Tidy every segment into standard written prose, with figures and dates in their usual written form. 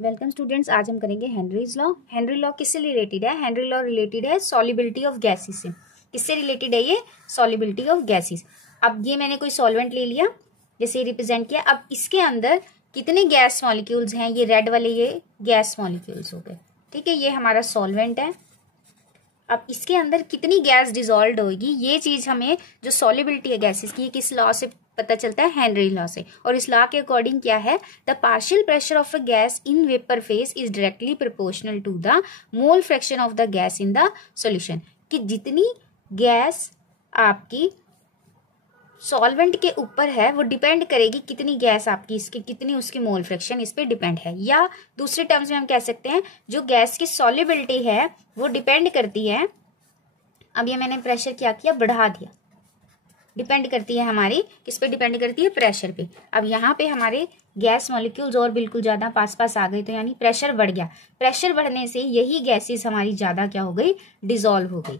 Welcome students. आज हम करेंगे हेनरीज लॉ। हेनरी लॉ किससे रिलेटेड है? हेनरी लॉ रिलेटेड है सॉल्युबिलिटी ऑफ गैसेस से। किससे रिलेटेड है ये? Solubility of gases. अब ये मैंने कोई सॉल्वेंट ले लिया, जैसे रिप्रेजेंट किया। अब इसके अंदर कितने गैस मॉलिक्यूल्स हैं? ये रेड वाले ये गैस मॉलिक्यूल्स हो गए, ठीक है। ये हमारा सॉल्वेंट है। अब इसके अंदर कितनी गैस डिजोल्व होगी, ये चीज हमें जो सॉल्युबिलिटी है गैसेस की, किस लॉ से पता चलता है? हेनरी लॉ से। और इस लॉ के अकॉर्डिंग क्या है? The partial pressure of a gas in vapour phase is directly proportional to the mole fraction of the gas in the solution. कि जितनी गैस आपकी सॉल्वेंट के ऊपर है वो डिपेंड करेगी कितनी गैस आपकी इसकी, कितनी उसकी मोल फ्रैक्शन इस पे डिपेंड है। या दूसरे टर्म्स में हम कह सकते हैं जो गैस की सॉल्युबिलिटी है वो डिपेंड करती है। अब ये मैंने प्रेशर क्या किया? बढ़ा दिया। डिपेंड करती है हमारी किस पे? डिपेंड करती है प्रेशर पे। अब यहाँ पे हमारे गैस मॉलिक्यूल्स और बिल्कुल ज्यादा पास पास आ गए, तो यानी प्रेशर बढ़ गया। प्रेशर बढ़ने से यही गैसेस हमारी ज्यादा क्या हो गई? डिसॉल्व हो गई।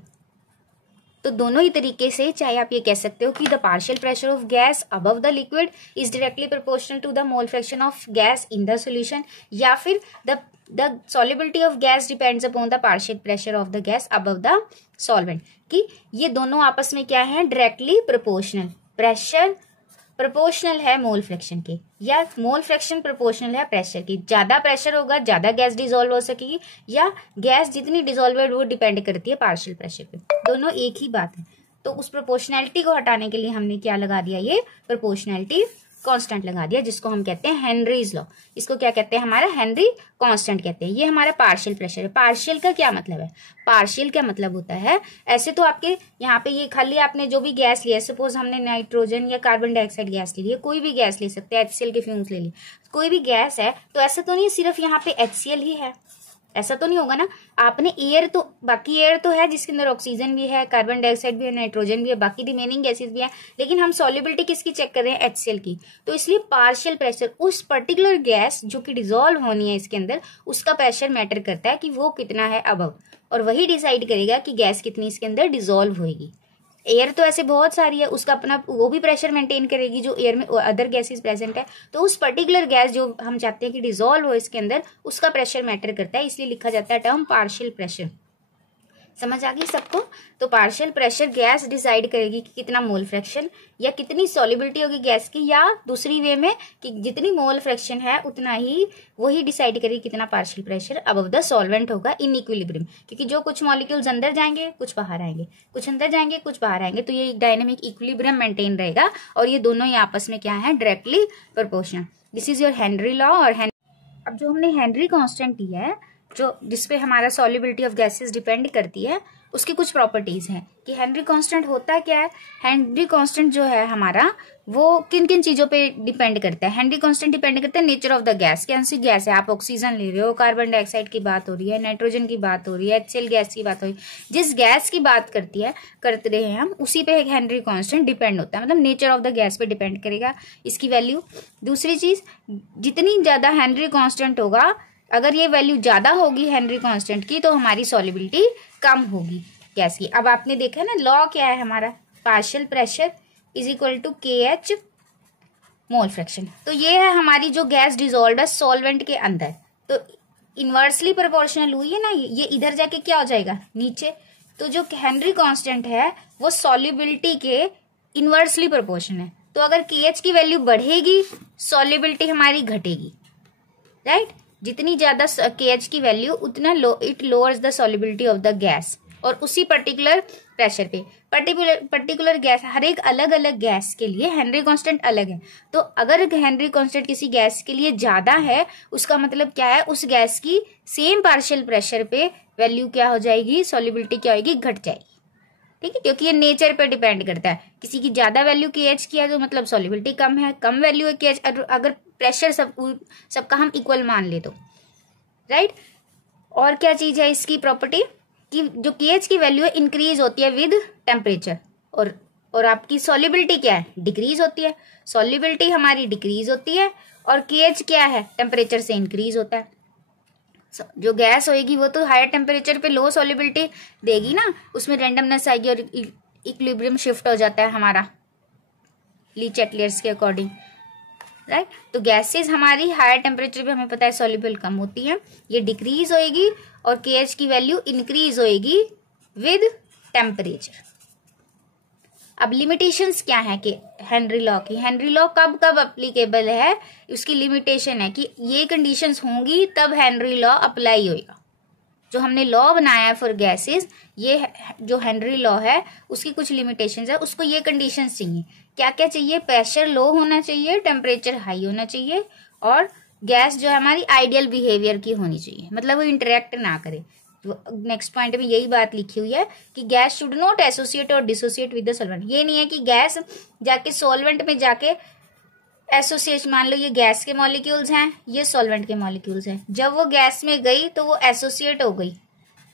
तो दोनों ही तरीके से, चाहे आप ये कह सकते हो कि the partial pressure of gas above the liquid is directly proportional to the mole fraction of gas in the solution, या फिर the solubility of gas depends upon the partial pressure of the gas above the solvent. कि ये दोनों आपस में क्या है? Directly proportional. Pressure proportional है मोल फ्रैक्शन के, या मोल फ्रैक्शन प्रोपोर्शनल है प्रेशर की। ज्यादा प्रेशर होगा ज्यादा गैस डिसॉल्व हो सकेगी, या गैस जितनी डिसॉल्व है वो डिपेंड करती है पार्शियल प्रेशर पे। दोनों एक ही बात है। तो उस प्रोपोर्शनैलिटी को हटाने के लिए हमने क्या लगा दिया? ये प्रोपोर्शनैलिटी कांस्टेंट लगा दिया, जिसको हम कहते हैं हेनरीज लॉ। इसको क्या कहते हैं? हमारा हेनरी कांस्टेंट कहते हैं। ये हमारा पार्शियल प्रेशर है। पार्शियल का क्या मतलब है? पार्शियल क्या मतलब होता है? ऐसे तो आपके यहाँ पे ये खाली आपने जो भी गैस लिया, सपोज हमने नाइट्रोजन या कार्बन डाइऑक्साइड गैस ले लिया, कोई भी गैस ले सकते हैं, HCl के फ्यूम्स ले लिए, कोई भी गैस है, तो ऐसा तो नहीं सिर्फ यहाँ पे HCl ही है, ऐसा तो नहीं होगा ना। आपने एयर तो, बाकी एयर तो है जिसके अंदर ऑक्सीजन भी है, कार्बन डाइऑक्साइड भी है, नाइट्रोजन भी है, बाकी रिमेनिंग गैसेस भी है, लेकिन हम सॉल्युबिलिटी किसकी चेक कर रहे हैं? HCl की। तो इसलिए पार्शियल प्रेशर उस पर्टिकुलर गैस जो कि डिसॉल्व होनी है इसके अंदर, उसका प्रेशर मैटर करता है कि वो कितना है अबव, और वही डिसाइड करेगा कि गैस कितनी इसके अंदर डिसॉल्व होगी। एयर तो ऐसे बहुत सारी है, उसका अपना वो भी प्रेशर मेंटेन करेगी जो एयर में अदर गैसेस प्रेजेंट है। तो उस पर्टिकुलर गैस जो हम चाहते हैं कि डिसॉल्व हो इसके अंदर, उसका प्रेशर मैटर करता है, इसलिए लिखा जाता है टर्म पार्शियल प्रेशर। समझ आ गई सबको? तो पार्शियल प्रेशर गैस डिसाइड करेगी कि कितना मोल फ्रैक्शन या कितनी सॉल्युबिलिटी होगी गैस की, या दूसरी वे में कि जितनी मोल फ्रैक्शन है उतना ही वही डिसाइड करेगी कितना partial pressure above the solvent होगा इन इक्विलिब्रियम। क्योंकि जो कुछ मॉलिक्यूल्स अंदर जाएंगे कुछ बाहर आएंगे, कुछ अंदर जाएंगे कुछ बाहर आएंगे, तो ये डायनेमिक इक्विलिब्रियम मेंटेन रहेगा, और ये दोनों ही आपस में क्या है? Directly proportional. This is your Henry law. और अब जो हमने हेनरी कांस्टेंट लिया है, जो जिसपे हमारा सॉल्युबिलिटी ऑफ गैसेस डिपेंड करती है, उसकी कुछ प्रॉपर्टीज हैं कि हेनरी कांस्टेंट होता क्या है। हेनरी कांस्टेंट जो है हमारा, वो किन किन चीजों पे डिपेंड करता है? हेनरी कांस्टेंट डिपेंड करता है नेचर ऑफ द गैस। कौन सी गैस है? आप ऑक्सीजन ले रहे हो, कार्बन डाइऑक्साइड की बात हो रही है, नाइट्रोजन की बात हो रही है, HCl गैस की बात हो रही है, जिस गैस की बात करते रहे हैं हम, उसी पे एक हेनरी कांस्टेंट डिपेंड होता है। मतलब नेचर ऑफ द गैस पे डिपेंड करेगा इसकी वैल्यू। दूसरी चीज, जितनी ज्यादा हेनरी कांस्टेंट होगा, अगर ये वैल्यू ज्यादा होगी हेनरी कांस्टेंट की, तो हमारी सॉल्युबिलिटी कम होगी गैस की। अब आपने देखा ना लॉ क्या है हमारा? Partial pressure is equal to KH mole fraction. तो ये है हमारी जो गैस डिसॉल्व है सॉल्वेंट के अंदर, तो इनवर्सली प्रोपोर्शनल हुई है ना, ये इधर जाके क्या हो जाएगा? नीचे। तो जो हेनरी कांस्टेंट है वो सॉल्युबिलिटी के इनवर्सली प्रोपोर्शनल है। तो अगर KH की वैल्यू बढ़ेगी, सॉल्युबिलिटी हमारी घटेगी, राइट? जितनी ज्यादा KH की वैल्यू उतना it lowers the solubility of the gas, और उसी पर्टिकुलर प्रेशर पे पर्टिकुलर गैस, हर एक अलग अलग गैस के लिए हेनरी कांस्टेंट अलग है। तो अगर हेनरी कांस्टेंट किसी गैस के लिए ज्यादा है, उसका मतलब क्या है? उस गैस की सेम पार्शियल प्रेशर पे वैल्यू क्या हो जाएगी? सॉल्युबिलिटी क्या होगी? घट जाएगी, ठीक है। क्योंकि ये नेचर पे डिपेंड करता है। किसी की ज्यादा वैल्यू KH की है तो मतलब सॉल्युबिलिटी कम है, कम वैल्यू है KH, अगर प्रेशर सबका हम इक्वल मान ले तो, राइट। और क्या चीज है इसकी प्रॉपर्टी कि जो KH की वैल्यू है इंक्रीज होती है विद टेम्परेचर, और आपकी सॉल्युबिलिटी क्या है? डिक्रीज होती है। सॉल्युबिलिटी हमारी डिक्रीज होती है और KH क्या है? टेम्परेचर से इंक्रीज होता है। जो गैस होएगी वो तो हायर टेम्परेचर पे लो सॉल्युबिलिटी देगी ना, उसमें रेंडमनेस आएगी और इक्विलिब्रियम शिफ्ट हो जाता है हमारा ली चैटलियर्स के अकॉर्डिंग। राइट। तो गैसेज हमारी हायर टेम्परेचर पे हमें पता है सॉल्युबल कम होती है, ये डिक्रीज होएगी और KH की वैल्यू इंक्रीज होएगी विद टेम्परेचर। अब लिमिटेशंस क्या है कि हेनरी लॉ की, हेनरी लॉ कब कब अप्लीकेबल है, उसकी लिमिटेशन है कि ये कंडीशंस होंगी तब हेनरी लॉ अप्लाई होएगा। जो हमने लॉ बनाया है फॉर गैसेस, ये जो हेनरी लॉ है उसकी कुछ लिमिटेशंस है, उसको ये कंडीशंस चाहिए। क्या क्या चाहिए? प्रेशर लो होना चाहिए, टेम्परेचर हाई होना चाहिए, और गैस जो है हमारी आइडियल बिहेवियर की होनी चाहिए, मतलब वो इंटरेक्ट ना करे। नेक्स्ट पॉइंट में यही बात लिखी हुई है कि गैस शुड नॉट एसोसिएट और डिसोसिएट विद द सॉल्वेंट। ये नहीं है कि गैस जाके सॉल्वेंट में जाके एसोसिएट, मान लो ये गैस के मॉलिक्यूल्स हैं, ये सॉल्वेंट के मॉलिक्यूल्स हैं, जब वो गैस में गई तो वो एसोसिएट हो गई,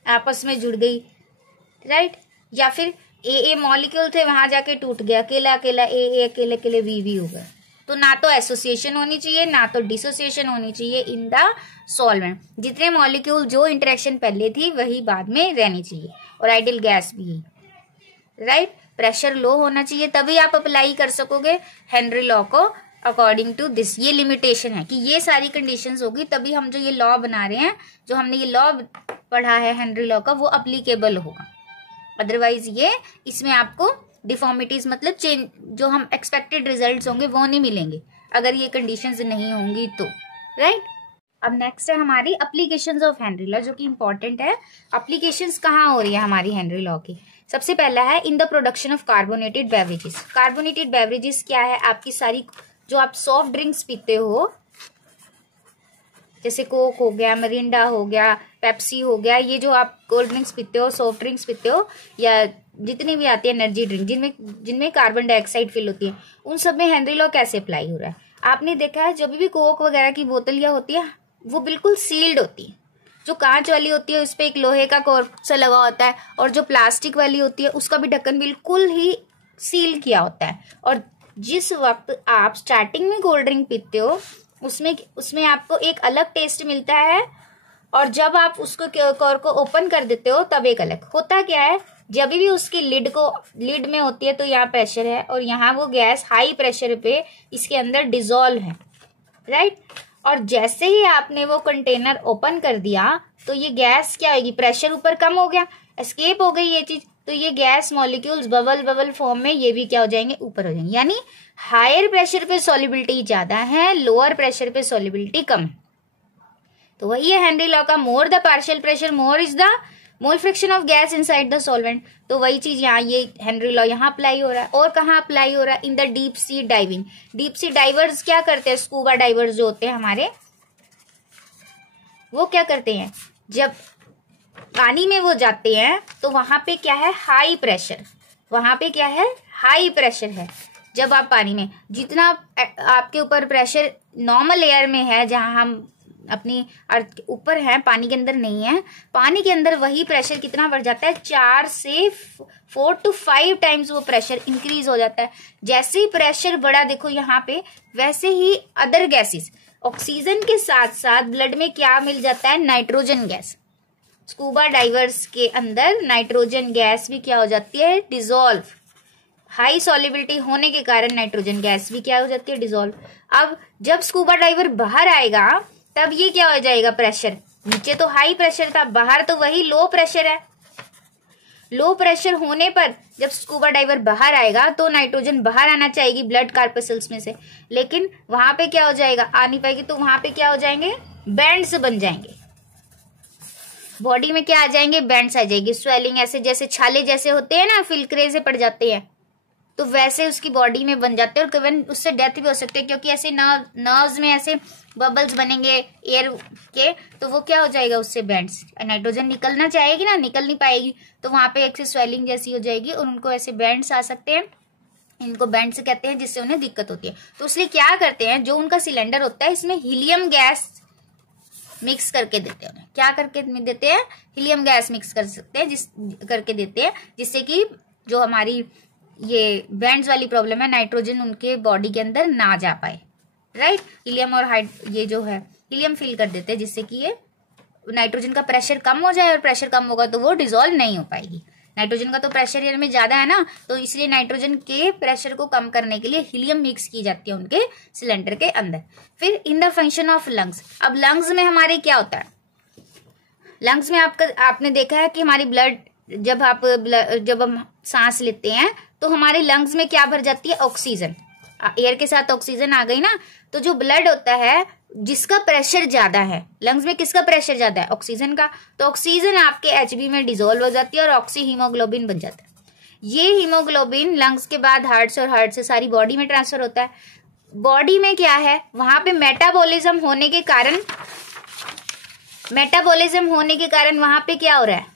आपस में जुड़ गई, राइट। या फिर ए मॉलिक्यूल थे, वहां जाके टूट गया, अकेला अकेला ए अकेले अकेले वी हो गए। तो ना तो एसोसिएशन होनी चाहिए ना तो डिसोसिएशन होनी चाहिए इन द सॉल्वेंट। जितने मॉलिक्यूल जो इंटरेक्शन पहले थी वही बाद में रहनी चाहिए, और आइडियल गैस भी यही, राइट। प्रेशर लो होना चाहिए, तभी आप अप्लाई कर सकोगे हेनरी लॉ को अकॉर्डिंग टू दिस। ये लिमिटेशन है कि ये सारी कंडीशंस होगी तभी हम जो ये लॉ बना रहे हैं, जो हमने ये लॉ पढ़ा है हेनरी लॉ का, वो अप्लीकेबल होगा। अदरवाइज ये इसमें आपको डिफॉर्मिटीज मतलब चेंज, जो हम एक्सपेक्टेड रिजल्ट्स होंगे वो नहीं मिलेंगे अगर ये कंडीशंस नहीं होंगी तो, राइट। अब नेक्स्ट है हमारी एप्लीकेशंस ऑफ हेनरी लॉ, जो कि इंपॉर्टेंट है। एप्लीकेशंस कहाँ हो रही है हमारी हेनरी लॉ की? सबसे पहला है in the production of carbonated beverages. Carbonated beverages क्या है? आपकी सारी जो आप सॉफ्ट ड्रिंक्स पीते हो, जैसे कोक हो गया, मिरिंडा हो गया, पेप्सी हो गया, ये जो आप कोल्ड ड्रिंक्स पीते हो, सॉफ्ट ड्रिंक्स पीते हो, या जितनी भी आती है एनर्जी ड्रिंक जिनमें कार्बन डाइऑक्साइड फिल होती है, उन सब में हेनरी लॉ कैसे अप्लाई हो रहा है? आपने देखा है जब भी कोक वगैरह की बोतलियां होती है वो बिल्कुल सील्ड होती है। जो कांच वाली होती है उस पर एक लोहे का कॉर्क सा लगा होता है, और जो प्लास्टिक वाली होती है उसका भी ढक्कन बिल्कुल ही सील किया होता है। और जिस वक्त आप स्टार्टिंग में कोल्ड ड्रिंक पीते हो उसमें आपको एक अलग टेस्ट मिलता है, और जब आप उसको कॉर्क को ओपन कर देते हो तब एक अलग होता। क्या है? जब भी उसकी लिड में होती है तो यहाँ प्रेशर है, और यहाँ वो गैस हाई प्रेशर पे इसके अंदर डिजोल्व है, राइट। और जैसे ही आपने वो कंटेनर ओपन कर दिया तो ये गैस क्या होगी? प्रेशर ऊपर कम हो गया, एस्केप हो गई ये चीज, तो ये गैस मॉलिक्यूल्स बबल फॉर्म में ये भी क्या हो जाएंगे? ऊपर हो जाएंगे। यानी हायर प्रेशर पे सॉल्युबिलिटी ज्यादा है, लोअर प्रेशर पे सॉल्युबिलिटी कम। तो वही है हेनरी लॉ का, more the partial pressure more is the mole fraction of gas inside the solvent. तो वही चीज यहाँ ये हेनरी लॉ यहाँ अप्लाई हो रहा है। और कहाँ अप्लाई हो रहा है? In the deep sea diving. Deep sea diverse क्या करते हैं? स्कूबा डाइवर्स जो होते हैं हमारे, वो क्या करते हैं? जब पानी में वो जाते हैं तो वहां पे क्या है? High pressure. वहां पे क्या है? हाई प्रेशर है। जब आप पानी में, जितना आपके ऊपर प्रेशर नॉर्मल एयर में है, जहां हम अपनी अर्थ के ऊपर है, पानी के अंदर नहीं है, पानी के अंदर वही प्रेशर कितना बढ़ जाता है? 4 से 4 to 5 टाइम्स वो प्रेशर इंक्रीज हो जाता है। जैसे ही प्रेशर बढ़ा, देखो यहाँ पे, वैसे ही अदर गैसेस, ऑक्सीजन के साथ साथ ब्लड में क्या मिल जाता है? Nitrogen gas. स्कूबा डाइवर्स के अंदर नाइट्रोजन गैस भी क्या हो जाती है? डिसॉल्व। हाई सॉल्युबिलिटी होने के कारण नाइट्रोजन गैस भी क्या हो जाती है? डिसॉल्व। अब जब स्कूबा डाइवर बाहर आएगा तब ये क्या हो जाएगा? प्रेशर नीचे तो हाई प्रेशर था, बाहर तो वही लो प्रेशर है। लो प्रेशर होने पर जब स्कूबा डाइवर बाहर आएगा तो नाइट्रोजन बाहर आना चाहेगी ब्लड कार्पसल्स में से, लेकिन वहां पे क्या हो जाएगा? आ नहीं पाएगी। तो वहां पे क्या हो जाएंगे? बैंड्स बन जाएंगे। बॉडी में क्या आ जाएंगे? बैंड्स आ जाएगी। स्वेलिंग, ऐसे जैसे छाले जैसे होते हैं ना, फिलकरे से पड़ जाते हैं, तो वैसे उसकी बॉडी में बन जाते हैं। और कभी उससे डेथ भी हो सकती है, क्योंकि ऐसे नर्व्स में ऐसे बबल्स बनेंगे एयर के, तो वो क्या हो जाएगा? उससे बैंड्स, नाइट्रोजन निकलना चाहेगी ना, निकल नहीं पाएगी, तो वहां पे एक स्वेलिंग जैसी हो जाएगी और उनको ऐसे बैंड्स आ सकते हैं। इनको बैंड्स कहते हैं, जिससे उन्हें दिक्कत होती है। तो इसलिए क्या करते हैं, जो उनका सिलेंडर होता है इसमें हीलियम गैस मिक्स करके देते हैं। क्या करके देते हैं? हीलियम गैस मिक्स कर सकते हैं, करके देते हैं, जिससे कि जो हमारी ये बैंड्स वाली प्रॉब्लम है, नाइट्रोजन उनके बॉडी के अंदर ना जा पाए, राइट। हीलियम और ये जो है हीलियम फिल कर देते हैं, जिससे कि ये नाइट्रोजन का प्रेशर कम हो जाए, और प्रेशर कम होगा तो वो डिसॉल्व नहीं हो पाएगी। नाइट्रोजन का तो प्रेशर एयर में ज्यादा है ना, तो इसलिए नाइट्रोजन के प्रेशर को कम करने के लिए हीलियम मिक्स की जाती है उनके सिलेंडर के अंदर। फिर in the function of lungs, अब लंग्स में हमारे क्या होता है, लंग्स में आपने देखा है कि हमारी ब्लड जब हम सांस लेते हैं तो हमारे लंग्स में क्या भर जाती है, ऑक्सीजन, एयर के साथ ऑक्सीजन आ गई ना। तो जो ब्लड होता है जिसका प्रेशर ज्यादा है, लंग्स में किसका प्रेशर ज्यादा है, ऑक्सीजन का, तो ऑक्सीजन आपके एचबी में डिसॉल्व हो जाती है और ऑक्सी हीमोग्लोबिन बन जाता है। ये हीमोग्लोबिन लंग्स के बाद हार्ट से और हार्ट से सारी बॉडी में ट्रांसफर होता है। बॉडी में क्या है, वहां पे मेटाबॉलिज्म होने के कारण वहां पे क्या हो रहा है,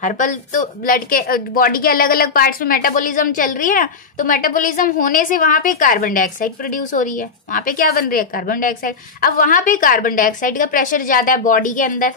हर पल तो ब्लड के बॉडी के अलग अलग पार्ट्स में मेटाबॉलिज्म चल रही है ना, तो मेटाबॉलिज्म होने से वहां पे कार्बन डाइऑक्साइड प्रोड्यूस हो रही है, वहां पे क्या बन रही है, कार्बन डाइऑक्साइड। अब वहां पे कार्बन डाइऑक्साइड का प्रेशर ज्यादा है बॉडी के अंदर,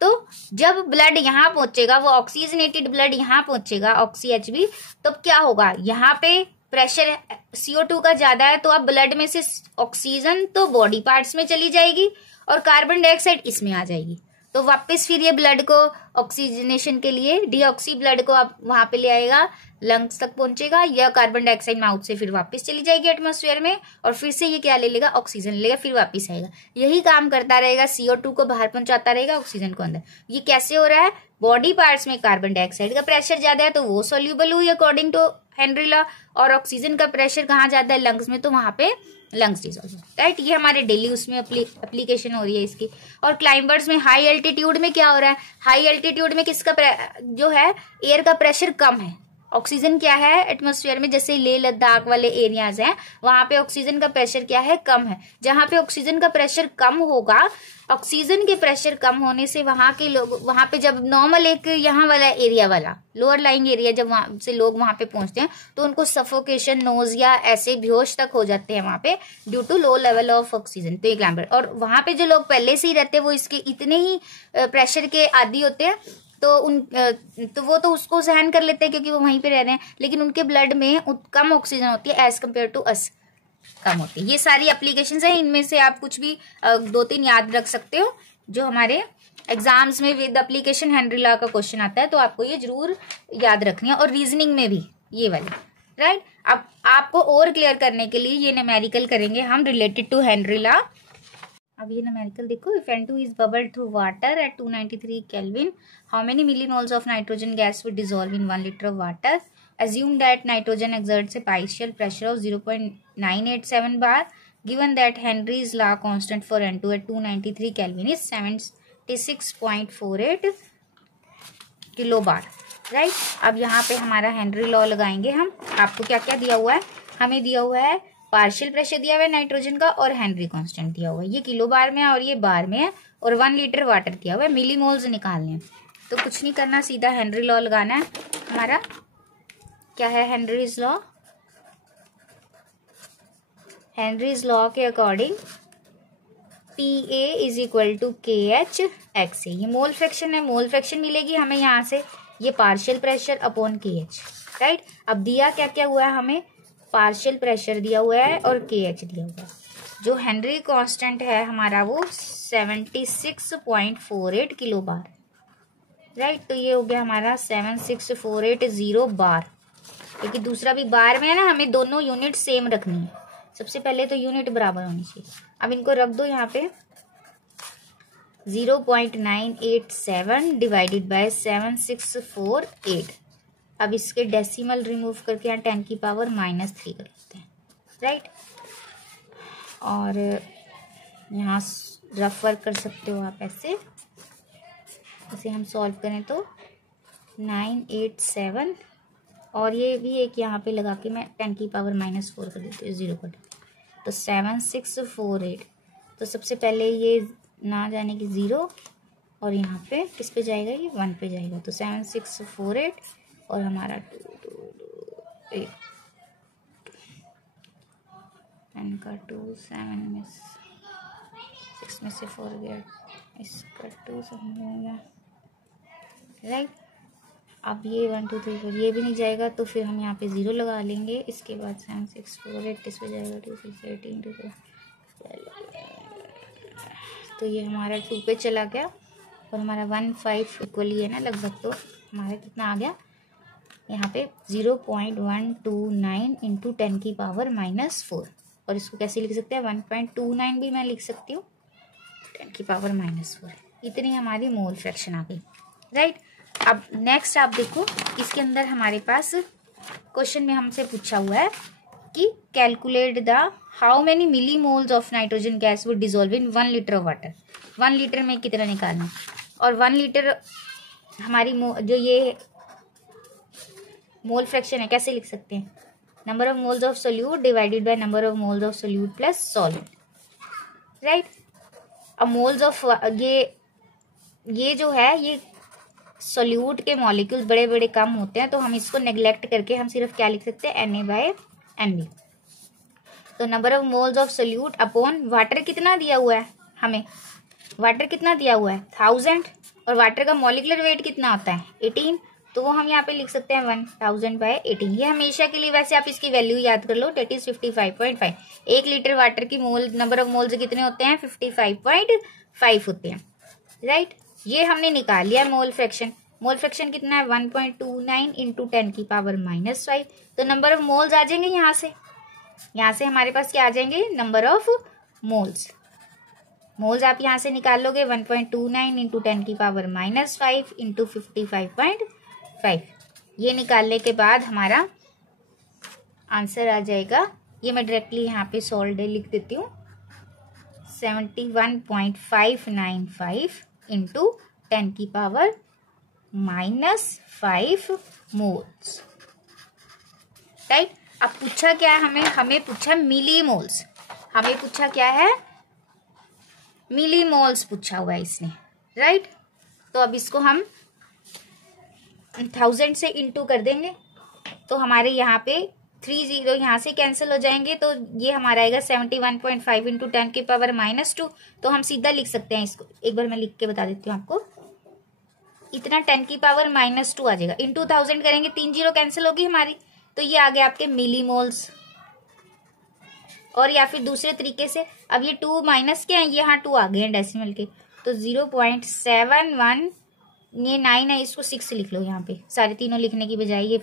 तो जब ब्लड यहाँ पहुंचेगा, वो ऑक्सीजनेटेड ब्लड यहाँ पहुंचेगा, ऑक्सी एचबी, तब क्या होगा, यहाँ पे प्रेशर CO2 का ज्यादा है, तो अब ब्लड में से ऑक्सीजन तो बॉडी पार्ट्स में चली जाएगी और कार्बन डाइऑक्साइड इसमें आ जाएगी, तो वापस फिर ये ब्लड को ऑक्सीजनेशन के लिए डीऑक्सी ब्लड को आप वहां पे ले आएगा, लंग्स तक पहुंचेगा, या कार्बन डाइऑक्साइड माउथ से फिर वापस चली जाएगी एटमॉस्फेयर में, और फिर से ये क्या ले लेगा, ऑक्सीजन ले लेगा, फिर वापस आएगा। यही काम करता रहेगा, CO2 को बाहर पहुंचाता रहेगा, ऑक्सीजन को अंदर। ये कैसे हो रहा है, बॉडी पार्ट्स में कार्बन डाइऑक्साइड का प्रेशर ज्यादा है तो वो सोल्यूबल हुई अकॉर्डिंग टू हेनरी लॉ, और ऑक्सीजन का प्रेशर कहाँ ज्यादा है, लंग्स में, तो वहां पे लंग्स डिसॉल्व, राइट। ये हमारे डेली उसमें एप्लीकेशन हो रही है इसकी। और क्लाइंबर्स में हाई एल्टीट्यूड में क्या हो रहा है, हाई एल्टीट्यूड में किसका जो है, एयर का प्रेशर कम है, ऑक्सीजन क्या है एटमॉस्फेयर में, जैसे लेह लद्दाख वाले एरियाज हैं, वहां पे ऑक्सीजन का प्रेशर क्या है, कम है। जहां पे ऑक्सीजन का प्रेशर कम होगा, ऑक्सीजन के प्रेशर कम होने से वहां के लोग, वहां पे जब नॉर्मल एक यहाँ वाला एरिया वाला लोअर लाइंग एरिया, जब वहां से लोग वहां पे पहुंचते हैं तो उनको सफोकेशन, नोजिया, ऐसे बेहोश तक हो जाते हैं वहां पे due to low level of oxygen. तो एक नंबर, और वहां पे जो लोग पहले से ही रहते हैं वो इसके इतने ही प्रेशर के आदी होते हैं, तो वो तो उसको सहन कर लेते हैं क्योंकि वो वहीं पे रह रहे हैं, लेकिन उनके ब्लड में कम ऑक्सीजन होती है एज कम्पेयर टू अस, कम होती है। ये सारी एप्लीकेशंस हैं, इनमें से आप कुछ भी 2-3 याद रख सकते हो जो हमारे एग्जाम्स में विद एप्लीकेशन हेनरी लॉ का क्वेश्चन आता है, तो आपको ये जरूर याद रखनी है, और रीजनिंग में भी ये वाली, राइट। अब आपको और क्लियर करने के लिए ये न्यूमेरिकल करेंगे हम रिलेटेड टू हेनरी लॉ। अब ये न्यूमेरिकल देखो, if N2 is bubbled through water at 293 Kelvin, how many millimoles of nitrogen gas would dissolve in 1 liter of water? Assume that nitrogen exerts a partial pressure of 0.987 bar. Given that Henry's law constant for N2 at 293 Kelvin is 76.48 किलोबार, right. अब यहाँ पे हमारा Henry law लगाएंगे हम। आपको क्या क्या दिया हुआ है, हमें दिया हुआ है पार्शियल प्रेशर दिया हुआ है नाइट्रोजन का, और हेनरी कांस्टेंट दिया हुआ है, ये किलो बार में है और ये बार में है, और 1 लीटर वाटर दिया हुआ है, मिलीमोल्स निकालने हैं। तो कुछ नहीं करना, सीधा हेनरी लॉ लगाना है। हमारा क्या है हेनरीज लॉ, हेनरीज लॉ के according PA is equal to KH XA, ये मोल फ्रैक्शन है, मोल फ्रैक्शन मिलेगी हमें यहाँ से, ये partial pressure upon KH, right. अब दिया क्या क्या हुआ है हमें, पार्शियल प्रेशर दिया हुआ है और KH दिया हुआ है। जो हेनरी कांस्टेंट है हमारा वो 76.48 किलो बार, राइट। तो ये हो गया हमारा 76480 बार, क्योंकि दूसरा भी बार में है ना, हमें दोनों यूनिट सेम रखनी है, सबसे पहले तो यूनिट बराबर होनी चाहिए। अब इनको रख दो यहाँ पे, 0.987 डिवाइडेड बाय 7648। अब इसके डेसिमल रिमूव करके यहाँ 10 की पावर -3 कर लेते हैं, राइट। और यहाँ रफ वर्क कर सकते हो आप ऐसे, इसे हम सॉल्व करें तो 987, और ये भी एक यहाँ पे लगा के मैं 10 की पावर -4 कर देती हूँ, 0 कर देती हूँ, तो 7648। तो सबसे पहले ये ना जाने की 0, और यहाँ पे किस पे जाएगा, ये 1 पे जाएगा, तो 7648 और हमारा 2 10 का 2 7 में 6 में से 4 गया, इसका 2 समझ, राइट। अब ये 1 2 3 4 ये भी नहीं जाएगा, तो फिर हम यहाँ पे 0 लगा लेंगे। इसके बाद 7648 इस पे जाएगा, 2 6 18 2 4, तो ये हमारा 2 पे चला गया, पर हमारा 1.5 इक्वली है ना लगभग, तो हमारा कितना आ गया यहाँ पे 0.129 इंटू 10 की पावर -4। और इसको कैसे लिख सकते हैं, 1.29 भी मैं लिख सकती हूँ 10 की पावर -4। इतनी हमारी मोल फ्रैक्शन आ गई, राइट। अब नेक्स्ट आप देखो, इसके अंदर हमारे पास क्वेश्चन में हमसे पूछा हुआ है कि calculate the how many milli moles of nitrogen gas would dissolve in 1 litre of water. 1 litre में कितना निकालना, और 1 लीटर हमारी जो ये मोल फ्रैक्शन है कैसे लिख सकते हैं, number of moles of solute divided by number of moles of solute plus solvent, right. अब मोल्स ऑफ ये जो है ये सोल्यूट के मॉलिक्यूल्स बड़े बड़े कम होते हैं, तो हम इसको नेग्लेक्ट करके हम सिर्फ क्या लिख सकते हैं, Na/Nb। तो number of moles of solute upon water कितना दिया हुआ है हमें, वाटर कितना दिया हुआ है 1000, और वाटर का मॉलिक्यूलर वेट कितना होता है 18, तो वो हम यहाँ पे लिख सकते हैं 1000/18। ये हमेशा के लिए, वैसे आप इसकी वैल्यू याद कर लो, डेट इज 55.5। 1 लीटर वाटर की मोल नंबर ऑफ मोल्स कितने होते हैं 55.5 होते हैं, राइट। ये हमने निकाल लिया मोल फ्रैक्शन। मोल फ्रैक्शन कितना है 1.29 इंटू 10 की पावर -5। तो नंबर ऑफ मोल्स आ जाएंगे यहाँ से हमारे पास क्या आ जाएंगे, नंबर ऑफ मोल्स आप यहाँ से निकाल लोगे 1.29 इंटू 10 की पावर -5 इंटू 55.5। ये निकालने के बाद हमारा आंसर आ जाएगा, ये मैं डायरेक्टली यहाँ पे सॉल्व लिख देती हूँ, 71.595 इंटू 10 की पावर -5 मोल्स, राइट। अब पूछा क्या है हमें पूछा मिली मोल्स, हमें पूछा क्या है मिली मोल्स पूछा हुआ है इसने, राइट। तो अब इसको हम 1000 से इंटू कर देंगे, तो हमारे यहाँ पे 3 0 यहाँ से कैंसिल हो जाएंगे, तो ये हमारा आएगा 71.5 इंटू 10 की पावर -2। तो हम सीधा लिख सकते हैं इसको, एक बार मैं लिख के बता देती हूँ आपको, इतना 10 की पावर -2 आ जाएगा, इंटू 1000 करेंगे 3 0 कैंसिल होगी हमारी, तो ये आ गया आपके मिली मोल्स। और या फिर दूसरे तरीके से, अब ये 2 माइनस के हैं, ये यहाँ 2 आ गए हैं डेसिमल के, तो 0.71, ये 9 है, इसको 6 लिख लो यहाँ पे, सारे तीनों लिखने की बजाय ये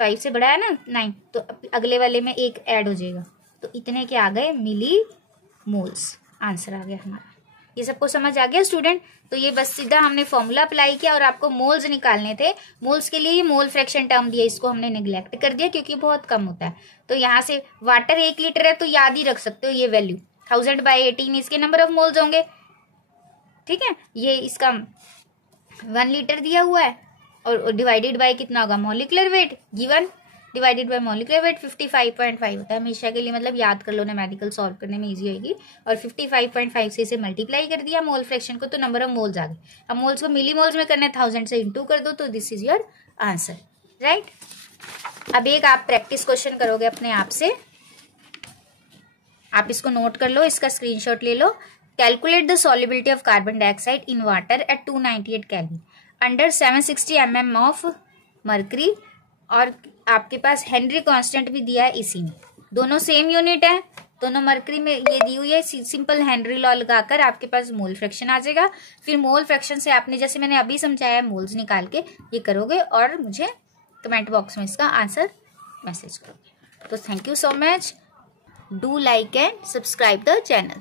5 से बड़ा है ना 9, तो अगले वाले में 1 ऐड हो जाएगा, तो इतने के आ गए मिली मोल्स, आंसर आ गया हमारा। ये सबको समझ आ गया स्टूडेंट। तो ये बस सीधा हमने फॉर्मूला अप्लाई किया और आपको मोल्स निकालने थे। मोल्स के लिए ये मोल फ्रैक्शन टर्म दिया, इसको हमने निगलेक्ट कर दिया क्योंकि बहुत कम होता है। तो यहाँ से वाटर 1 लीटर है तो याद ही रख सकते हो ये वैल्यू 1000/18 इसके नंबर ऑफ मोल्स होंगे, ठीक है। ये इसका 1 लीटर दिया हुआ है और डिवाइडेड बाय कितना होगा molecular weight given, divided by molecular weight 55.5 होता है हमेशा के लिए, मतलब याद कर लो, न्यूमेरिकल सॉल्व करने में इजी होगी। और 55.5 से इसे मल्टीप्लाई कर दिया मोल फ्रैक्शन को, तो नंबर ऑफ मोल्स आ गए। अब मोल्स को मिली मोल्स में करना है, 1000 से इंटू कर दो, तो this is your answer, right. अब एक आप प्रैक्टिस क्वेश्चन करोगे अपने आप से, आप इसको नोट कर लो, इसका स्क्रीनशॉट ले लो। Calculate the solubility of carbon dioxide in water at 298 kelvin under 760 mm of mercury, और आपके पास हेनरी कांस्टेंट भी दिया है इसी में, दोनों सेम यूनिट है, दोनों मर्करी में ये दी हुई है। सिंपल हेनरी लॉ लगाकर आपके पास मोल फ्रैक्शन आ जाएगा। फिर मोल फ्रैक्शन से आपने जैसे मैंने अभी समझाया मोल्स निकाल के ये करोगे और मुझे कमेंट बॉक्स में इसका आंसर मैसेज करोगे। तो thank you so much, do like and subscribe the channel.